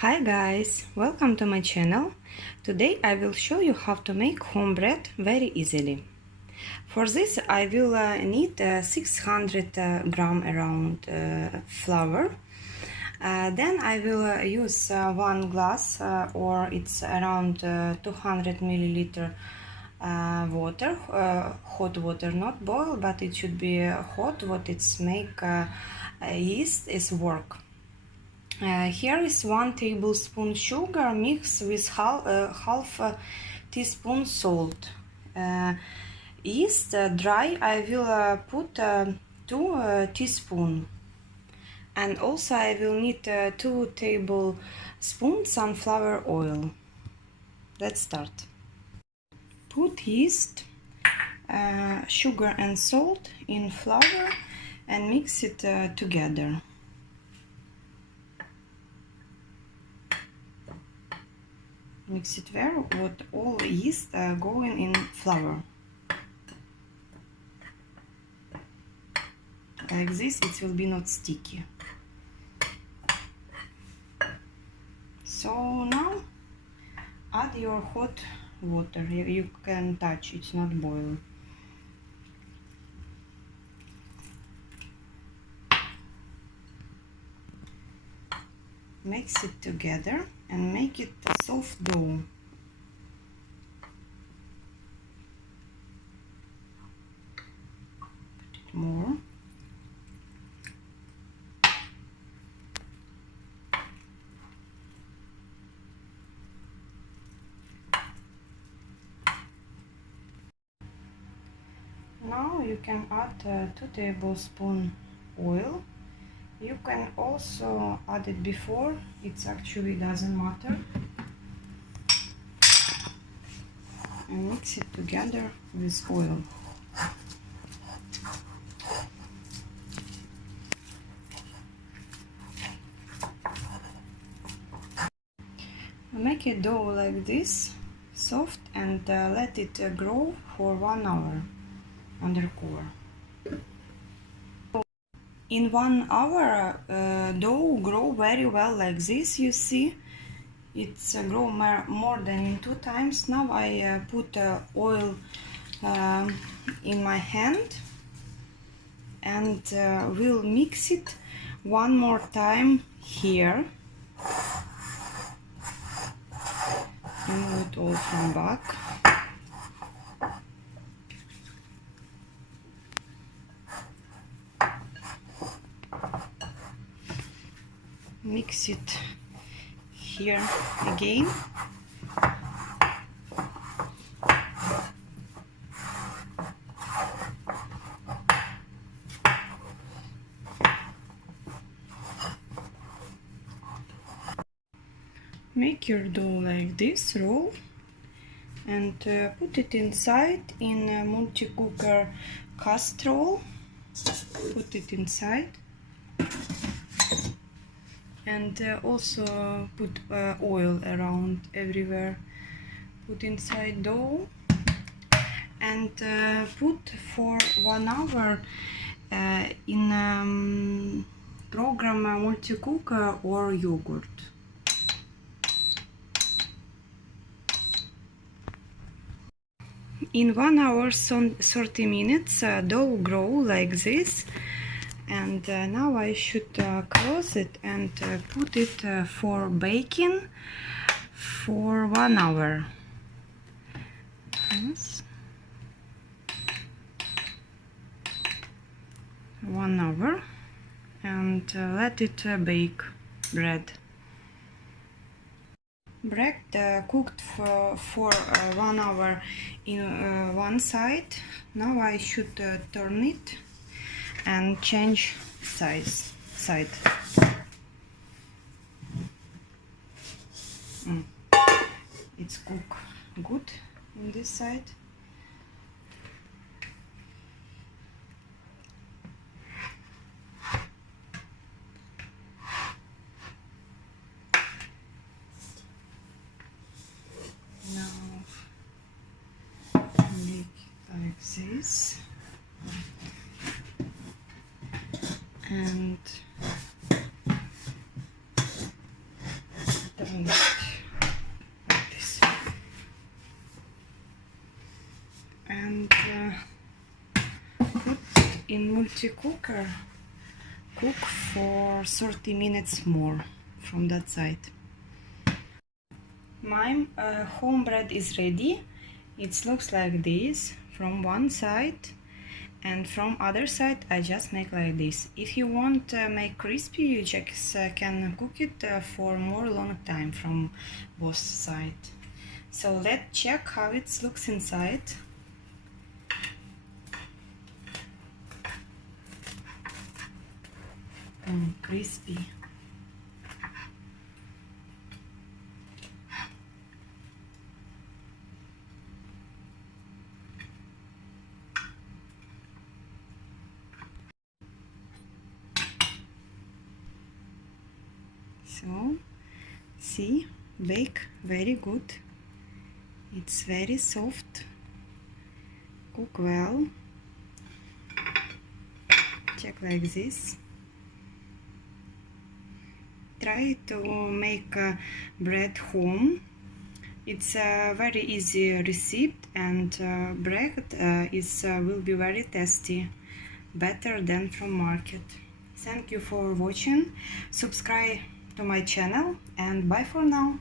Hi guys, welcome to my channel. Today I will show you how to make home bread very easily. For this I will need 600 gram around flour. Then I will use 1 glass or it's around 200 milliliter water, hot water, not boil, but it should be hot. What it's make yeast is work. Here is 1 tablespoon sugar mixed with half teaspoon salt. Yeast dry I will put 2 teaspoons, and also I will need 2 tablespoons sunflower oil. Let's start. Put yeast, sugar and salt in flour and mix it together. Mix it well with all yeast going in flour. Like this it will be not sticky. So now add your hot water. You can touch, it's not boil. Mix it together and make it a soft dough. Put it more. Now you can add 2 tablespoons oil. You can also add it before, it actually doesn't matter. And mix it together with oil. Make a dough like this, soft, and let it grow for 1 hour under cover. In 1 hour, dough grow very well like this. You see, it's grow more than in 2 times. Now I put oil in my hand and will mix it 1 more time here. And move it all from back. Mix it here again. Make your dough like this, roll, and put it inside in a multi-cooker casserole. Put it inside. And also put oil around everywhere. Put inside dough and put for 1 hour in program multi-cooker or yogurt. In 1 hour 30 minutes dough grow like this. And now I should close it and put it for baking for 1 hour. Yes. 1 hour, and let it bake bread. Bread cooked for 1 hour in one side. Now I should turn it and change side. It's cooked good in this side. Now make it like this. And in multi-cooker, cook for 30 minutes more from that side. My home bread is ready. It looks like this from one side, and from other side I just make like this. If you want to make crispy, you just can cook it for more long time from both sides. So let's check how it looks inside. Crispy. So, see, bake very good. It's very soft. Cook well. Check like this. Try to make bread home. It's a very easy recipe, and bread will be very tasty, better than from market. Thank you for watching. Subscribe to my channel, and bye for now.